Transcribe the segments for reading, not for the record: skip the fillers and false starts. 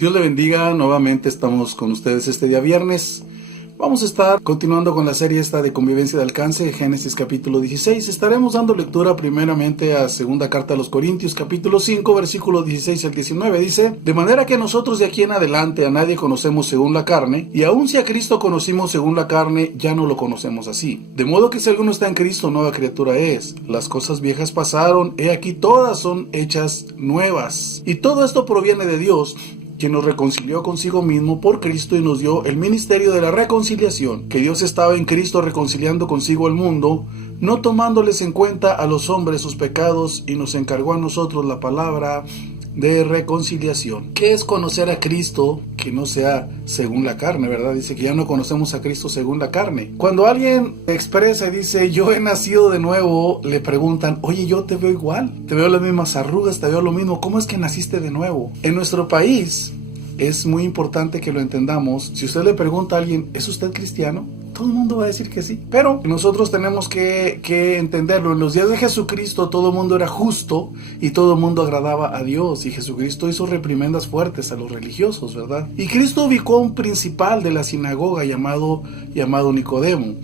Dios le bendiga, nuevamente estamos con ustedes este día viernes. Vamos a estar continuando con la serie esta de convivencia de alcance, Génesis capítulo 16. Estaremos dando lectura primeramente a segunda carta a los Corintios capítulo 5, versículos 16 al 19. Dice: de manera que nosotros de aquí en adelante a nadie conocemos según la carne, y aun si a Cristo conocimos según la carne, ya no lo conocemos así. De modo que si alguno está en Cristo, nueva criatura es. Las cosas viejas pasaron, he aquí todas son hechas nuevas. Y todo esto proviene de Dios, quien nos reconcilió consigo mismo por Cristo y nos dio el ministerio de la reconciliación, que Dios estaba en Cristo reconciliando consigo el mundo, no tomándoles en cuenta a los hombres sus pecados, y nos encargó a nosotros la palabra de reconciliación. ¿Qué es conocer a Cristo que no sea según la carne, verdad? Dice que ya no conocemos a Cristo según la carne. Cuando alguien expresa y dice, yo he nacido de nuevo, le preguntan, oye, yo te veo igual, te veo las mismas arrugas, te veo lo mismo, ¿cómo es que naciste de nuevo? En nuestro país es muy importante que lo entendamos. Si usted le pregunta a alguien, ¿es usted cristiano?, todo el mundo va a decir que sí, pero nosotros tenemos que entenderlo. En los días de Jesucristo todo el mundo era justo y todo el mundo agradaba a Dios, y Jesucristo hizo reprimendas fuertes a los religiosos, ¿verdad? Y Cristo ubicó a un principal de la sinagoga llamado Nicodemo.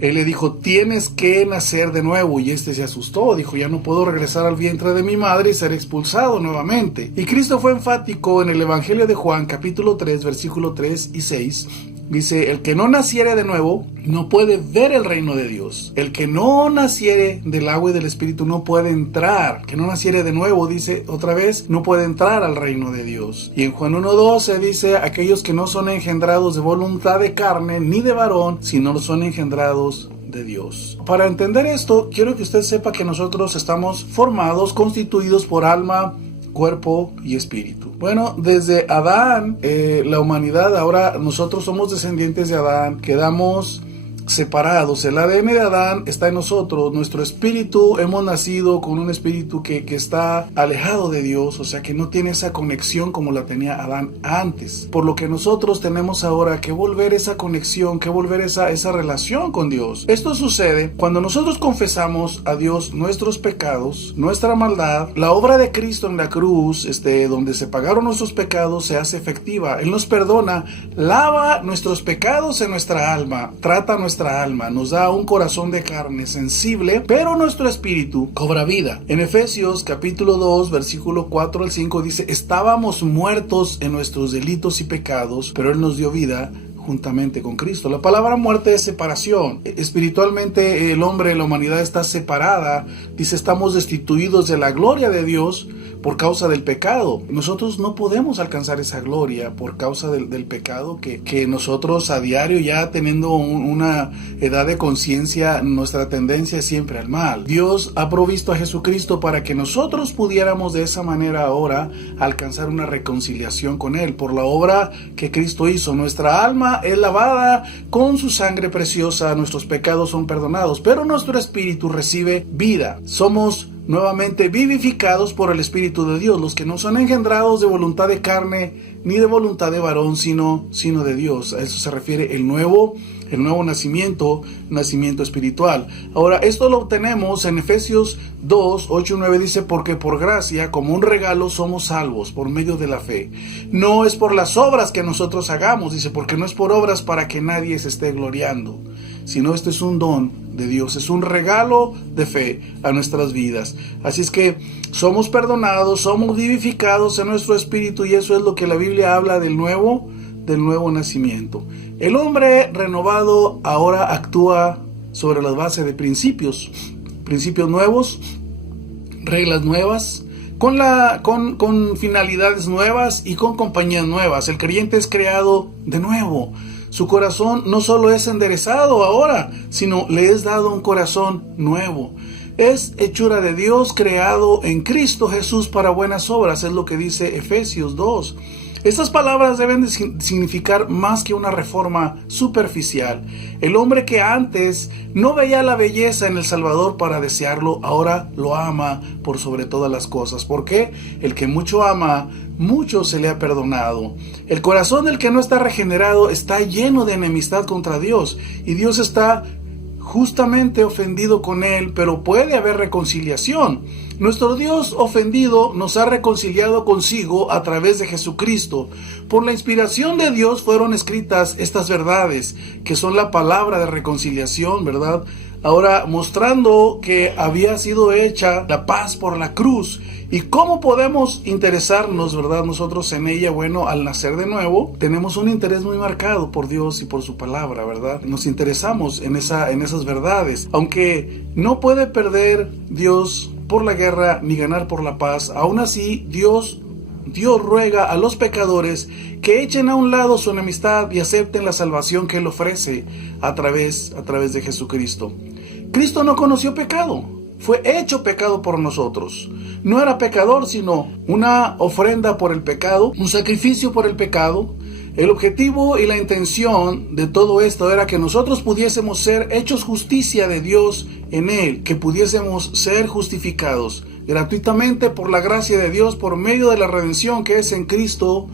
Él le dijo, tienes que nacer de nuevo, y este se asustó, dijo, ya no puedo regresar al vientre de mi madre y ser expulsado nuevamente. Y Cristo fue enfático en el Evangelio de Juan, capítulo 3, versículo 3 y 6, dice, el que no naciere de nuevo no puede ver el reino de Dios. El que no naciere del agua y del Espíritu no puede entrar. Que no naciere de nuevo, dice otra vez, no puede entrar al reino de Dios. Y en Juan 1:12 dice, aquellos que no son engendrados de voluntad de carne ni de varón, sino son engendrados de Dios. Para entender esto, quiero que usted sepa que nosotros estamos formados, constituidos por alma, cuerpo y espíritu. Bueno, desde Adán, la humanidad, ahora nosotros somos descendientes de Adán, quedamos separados. El ADN de Adán está en nosotros. Nuestro espíritu, hemos nacido con un espíritu que está alejado de Dios, o sea que no tiene esa conexión como la tenía Adán antes. Por lo que nosotros tenemos ahora que volver esa conexión, que volver esa relación con Dios. Esto sucede cuando nosotros confesamos a Dios nuestros pecados, nuestra maldad. La obra de Cristo en la cruz, donde se pagaron nuestros pecados, se hace efectiva. Él nos perdona, lava nuestros pecados en nuestra alma, trata nuestra alma, nos da un corazón de carne sensible, pero nuestro espíritu cobra vida. En Efesios capítulo 2, versículo 4 al 5 dice, estábamos muertos en nuestros delitos y pecados, pero Él nos dio vida juntamente con Cristo. La palabra muerte es separación. Espiritualmente el hombre, la humanidad está separada. Dice, estamos destituidos de la gloria de Dios por causa del pecado. Nosotros no podemos alcanzar esa gloria por causa del pecado que nosotros a diario, ya teniendo una edad de conciencia, nuestra tendencia es siempre al mal. Dios ha provisto a Jesucristo para que nosotros pudiéramos de esa manera ahora alcanzar una reconciliación con Él. Por la obra que Cristo hizo, nuestra alma es lavada con su sangre preciosa, nuestros pecados son perdonados, pero nuestro espíritu recibe vida. Somos nuevamente vivificados por el Espíritu de Dios, los que no son engendrados de voluntad de carne ni de voluntad de varón, sino de Dios. A eso se refiere el nuevo nacimiento espiritual. Ahora, esto lo obtenemos en Efesios 2, 8 y 9, dice, porque por gracia, como un regalo, somos salvos por medio de la fe. No es por las obras que nosotros hagamos, dice, porque no es por obras para que nadie se esté gloriando, sino este es un don de Dios, es un regalo de fe a nuestras vidas. Así es que somos perdonados, somos vivificados en nuestro espíritu, y eso es lo que la Biblia habla del nuevo nacimiento. El hombre renovado ahora actúa sobre las bases de principios nuevos, reglas nuevas, con finalidades nuevas y con compañías nuevas. El creyente es creado de nuevo. Su corazón no solo es enderezado ahora, sino le es dado un corazón nuevo. Es hechura de Dios, creado en Cristo Jesús para buenas obras, es lo que dice Efesios 2. Estas palabras deben de significar más que una reforma superficial. El hombre que antes no veía la belleza en el Salvador para desearlo, ahora lo ama por sobre todas las cosas. ¿Por qué? El que mucho ama, mucho se le ha perdonado. El corazón del que no está regenerado está lleno de enemistad contra Dios, y Dios está justamente ofendido con él, pero puede haber reconciliación. Nuestro Dios ofendido nos ha reconciliado consigo a través de Jesucristo. Por la inspiración de Dios fueron escritas estas verdades, que son la palabra de reconciliación, ¿verdad? Ahora, mostrando que había sido hecha la paz por la cruz. ¿Y cómo podemos interesarnos, verdad, nosotros en ella? Bueno, al nacer de nuevo, tenemos un interés muy marcado por Dios y por su palabra, ¿verdad? Nos interesamos en esas verdades. Aunque no puede perder Dios por la guerra ni ganar por la paz, aún así Dios ruega a los pecadores que echen a un lado su enemistad y acepten la salvación que Él ofrece a través de Jesucristo. Cristo no conoció pecado, fue hecho pecado por nosotros. No era pecador, sino una ofrenda por el pecado, un sacrificio por el pecado. El objetivo y la intención de todo esto era que nosotros pudiésemos ser hechos justicia de Dios en Él, que pudiésemos ser justificados gratuitamente por la gracia de Dios por medio de la redención que es en Cristo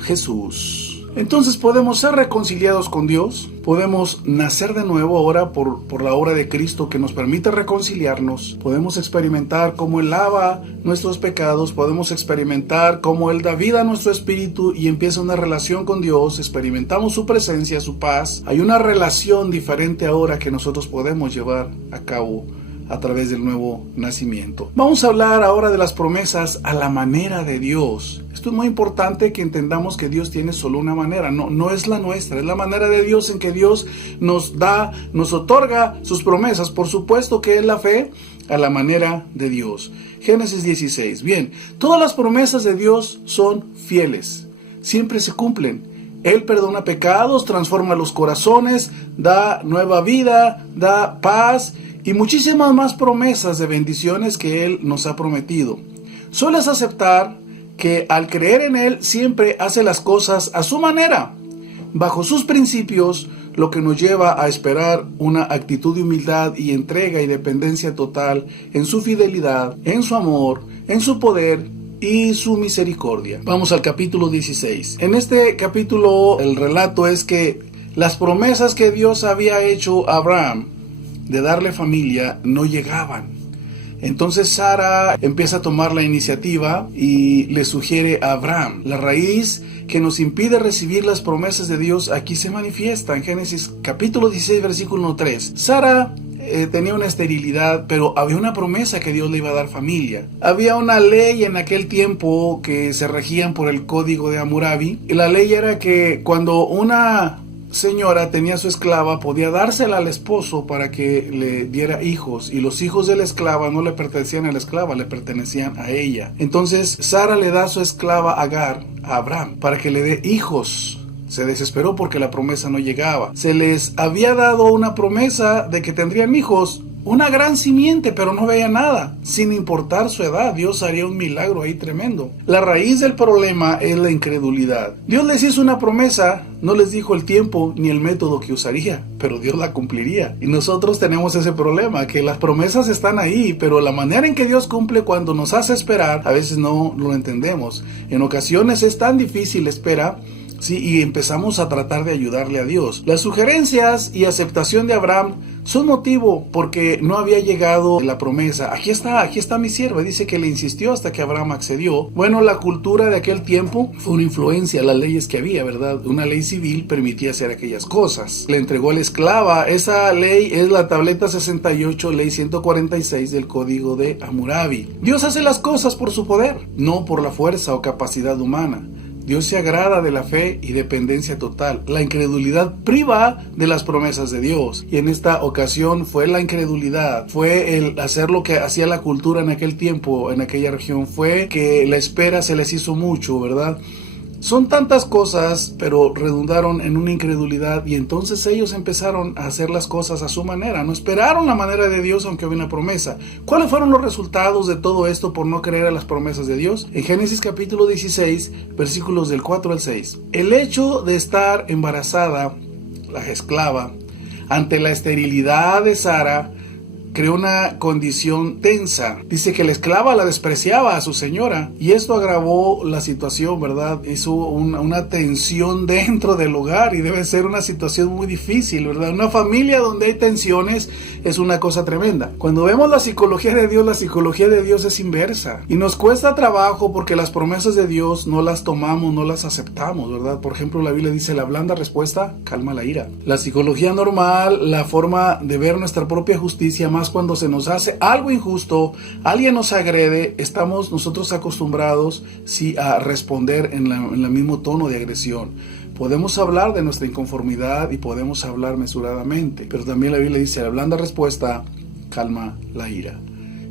Jesús. Entonces podemos ser reconciliados con Dios, podemos nacer de nuevo ahora por la obra de Cristo que nos permite reconciliarnos, podemos experimentar cómo Él lava nuestros pecados, podemos experimentar cómo Él da vida a nuestro espíritu y empieza una relación con Dios, experimentamos su presencia, su paz. Hay una relación diferente ahora que nosotros podemos llevar a cabo a través del nuevo nacimiento. Vamos a hablar ahora de las promesas a la manera de Dios. Esto es muy importante que entendamos que Dios tiene solo una manera, no es la nuestra, es la manera de Dios en que Dios nos otorga sus promesas. Por supuesto que es la fe a la manera de Dios. Génesis 16. Bien, todas las promesas de Dios son fieles, siempre se cumplen. Él perdona pecados, transforma los corazones, da nueva vida, da paz y muchísimas más promesas de bendiciones que Él nos ha prometido. Solo es aceptar que al creer en Él siempre hace las cosas a su manera, bajo sus principios, lo que nos lleva a esperar una actitud de humildad y entrega y dependencia total en su fidelidad, en su amor, en su poder y su misericordia. Vamos al capítulo 16. En este capítulo el relato es que las promesas que Dios había hecho a Abraham de darle familia no llegaban. Entonces Sara empieza a tomar la iniciativa y le sugiere a Abraham. La raíz que nos impide recibir las promesas de Dios aquí se manifiesta en Génesis capítulo 16 versículo 3. Sara tenía una esterilidad, pero había una promesa que Dios le iba a dar familia. Había una ley en aquel tiempo que se regían por el código de Hammurabi, y la ley era que cuando una señora tenía su esclava, podía dársela al esposo para que le diera hijos, y los hijos de la esclava no le pertenecían a la esclava, le pertenecían a ella. Entonces Sara le da a su esclava Agar a Abraham para que le dé hijos. Se desesperó porque la promesa no llegaba. Se les había dado una promesa de que tendrían hijos, una gran simiente, pero no veía nada. Sin importar su edad, Dios haría un milagro ahí tremendo. La raíz del problema es la incredulidad. Dios les hizo una promesa, no les dijo el tiempo ni el método que usaría, pero Dios la cumpliría. Y nosotros tenemos ese problema, que las promesas están ahí, pero la manera en que Dios cumple cuando nos hace esperar, a veces no lo entendemos. En ocasiones es tan difícil esperar, sí, y empezamos a tratar de ayudarle a Dios. Las sugerencias y aceptación de Abraham son motivo porque no había llegado la promesa. Aquí está mi sierva. Dice que le insistió hasta que Abraham accedió. Bueno, la cultura de aquel tiempo fue una influencia a las leyes que había, ¿verdad? Una ley civil permitía hacer aquellas cosas. Le entregó la esclava. Esa ley es la tableta 68, ley 146 del código de Hammurabi. Dios hace las cosas por su poder, no por la fuerza o capacidad humana. Dios se agrada de la fe y dependencia total. La incredulidad priva de las promesas de Dios. Y en esta ocasión fue la incredulidad, fue el hacer lo que hacía la cultura en aquel tiempo, en aquella región. Fue que la espera se les hizo mucho, ¿verdad? Son tantas cosas, pero redundaron en una incredulidad, y entonces ellos empezaron a hacer las cosas a su manera. No esperaron la manera de Dios, aunque había una promesa. ¿Cuáles fueron los resultados de todo esto por no creer a las promesas de Dios? En Génesis capítulo 16, versículos del 4 al 6. El hecho de estar embarazada, la esclava, ante la esterilidad de Sara, creó una condición tensa. Dice que la esclava la despreciaba a su señora y esto agravó la situación, ¿verdad? Hizo una tensión dentro del hogar y debe ser una situación muy difícil, ¿verdad? Una familia donde hay tensiones es una cosa tremenda. Cuando vemos la psicología de Dios es inversa y nos cuesta trabajo porque las promesas de Dios no las tomamos, no las aceptamos, ¿verdad? Por ejemplo, la Biblia dice: la blanda respuesta calma la ira. La psicología normal, la forma de ver nuestra propia justicia, más cuando se nos hace algo injusto, alguien nos agrede, estamos nosotros acostumbrados sí a responder en el mismo tono de agresión. Podemos hablar de nuestra inconformidad y podemos hablar mesuradamente, pero también la Biblia dice: la blanda respuesta calma la ira.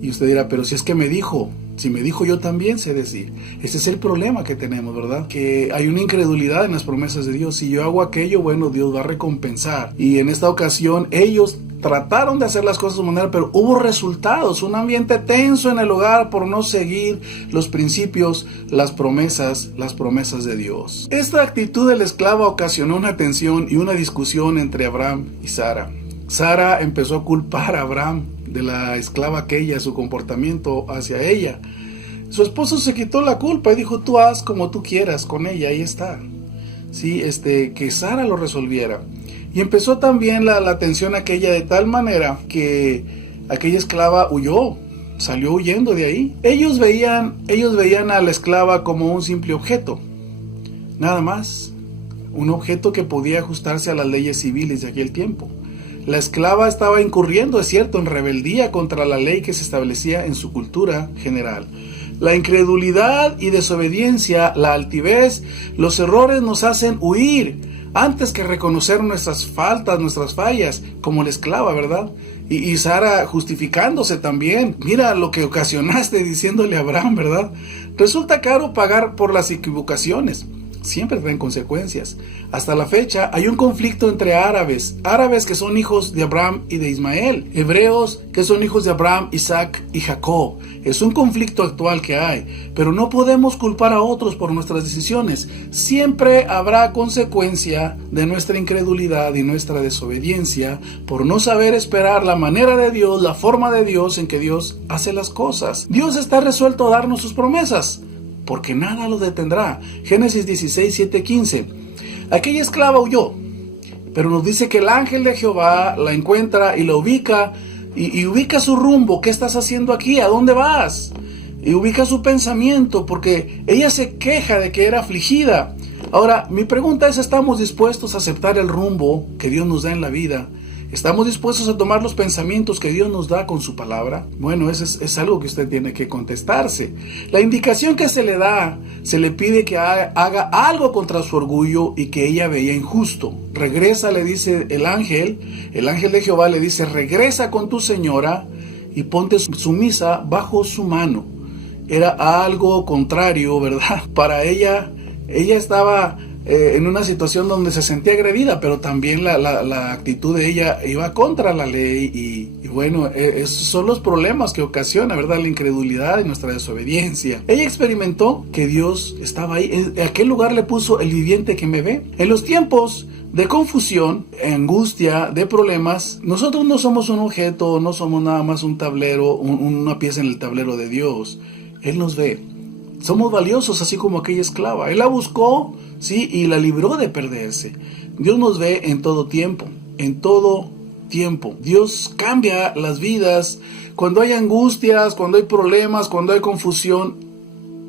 Y usted dirá: pero si es que me dijo, si me dijo, yo también sé decir. Este es el problema que tenemos, ¿verdad? Que hay una incredulidad en las promesas de Dios. Si yo hago aquello, bueno, Dios va a recompensar. Y en esta ocasión ellos trataron de hacer las cosas de su manera, pero hubo resultados, un ambiente tenso en el hogar por no seguir los principios, las promesas de Dios. Esta actitud de la esclava ocasionó una tensión y una discusión entre Abraham y Sara. Sara empezó a culpar a Abraham de la esclava aquella, su comportamiento hacia ella. Su esposo se quitó la culpa y dijo: tú haz como tú quieras con ella, ahí está. Sí, que Sara lo resolviera. Y empezó también la tensión aquella de tal manera que aquella esclava huyó, salió huyendo de ahí. Ellos veían a la esclava como un simple objeto, nada más, un objeto que podía ajustarse a las leyes civiles de aquel tiempo. La esclava estaba incurriendo, es cierto, en rebeldía contra la ley que se establecía en su cultura general. La incredulidad y desobediencia, la altivez, los errores nos hacen huir antes que reconocer nuestras faltas, nuestras fallas, como la esclava, ¿verdad? Y Sara justificándose también: mira lo que ocasionaste, diciéndole a Abraham, ¿verdad? Resulta caro pagar por las equivocaciones. Siempre traen consecuencias. Hasta la fecha hay un conflicto entre árabes que son hijos de Abraham y de Ismael, hebreos que son hijos de Abraham, Isaac y Jacob. Es un conflicto actual que hay, pero no podemos culpar a otros por nuestras decisiones. Siempre habrá consecuencia de nuestra incredulidad y nuestra desobediencia por no saber esperar la manera de Dios, la forma de Dios en que Dios hace las cosas. Dios está resuelto a darnos sus promesas, porque nada lo detendrá. Génesis 16, 7, 15. Aquella esclava huyó, pero nos dice que el ángel de Jehová la encuentra y la ubica, y ubica su rumbo. ¿Qué estás haciendo aquí? ¿A dónde vas? Y ubica su pensamiento, porque ella se queja de que era afligida. Ahora, mi pregunta es: ¿estamos dispuestos a aceptar el rumbo que Dios nos da en la vida? ¿Estamos dispuestos a tomar los pensamientos que Dios nos da con su palabra? Bueno, eso es algo que usted tiene que contestarse. La indicación que se le da, se le pide que haga algo contra su orgullo y que ella veía injusto. Regresa, le dice el ángel de Jehová le dice: regresa con tu señora y ponte sumisa bajo su mano. Era algo contrario, ¿verdad? Para ella estaba en una situación donde se sentía agredida, pero también la actitud de ella iba contra la ley y bueno, esos son los problemas que ocasiona, ¿verdad? La incredulidad y nuestra desobediencia. Ella experimentó que Dios estaba ahí. ¿A qué lugar le puso el viviente que me ve? En los tiempos de confusión, angustia, de problemas, nosotros no somos un objeto, no somos nada más un tablero, una pieza en el tablero de Dios. Él nos ve. Somos valiosos, así como aquella esclava. Él la buscó, sí, y la libró de perderse. Dios nos ve en todo tiempo, en todo tiempo. Dios cambia las vidas. Cuando hay angustias, cuando hay problemas, cuando hay confusión,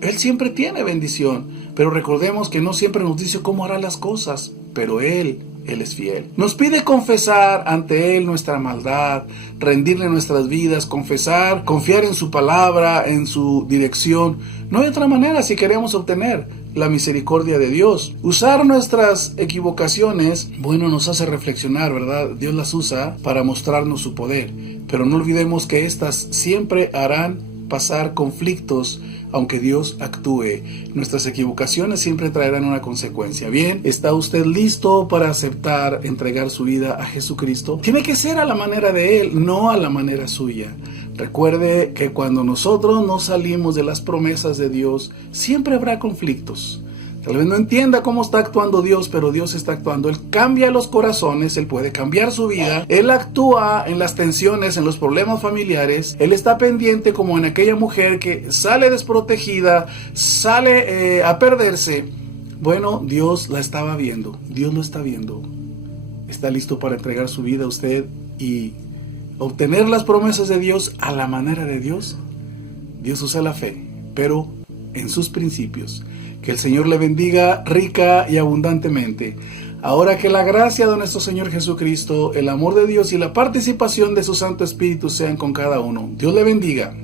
Él siempre tiene bendición. Pero recordemos que no siempre nos dice cómo hará las cosas, pero Él es fiel. Nos pide confesar ante Él nuestra maldad, rendirle nuestras vidas, confesar, confiar en su palabra, en su dirección. No hay otra manera si queremos obtener la misericordia de Dios. Usar nuestras equivocaciones, bueno, nos hace reflexionar, ¿verdad? Dios las usa para mostrarnos su poder, pero no olvidemos que éstas siempre harán pasar conflictos, aunque Dios actúe. Nuestras equivocaciones siempre traerán una consecuencia. Bien, ¿está usted listo para aceptar, entregar su vida a Jesucristo? Tiene que ser a la manera de Él, no a la manera suya. Recuerde que cuando nosotros no salimos de las promesas de Dios, siempre habrá conflictos. Tal vez no entienda cómo está actuando Dios, pero Dios está actuando. Él cambia los corazones, Él puede cambiar su vida. Él actúa en las tensiones, en los problemas familiares. Él está pendiente como en aquella mujer que sale desprotegida, sale a perderse. Bueno, Dios la estaba viendo, Dios lo está viendo. Está listo para entregar su vida a usted y obtener las promesas de Dios a la manera de Dios. Dios usa la fe, pero en sus principios. Que el Señor le bendiga rica y abundantemente. Ahora que la gracia de nuestro Señor Jesucristo, el amor de Dios y la participación de su Santo Espíritu sean con cada uno. Dios le bendiga.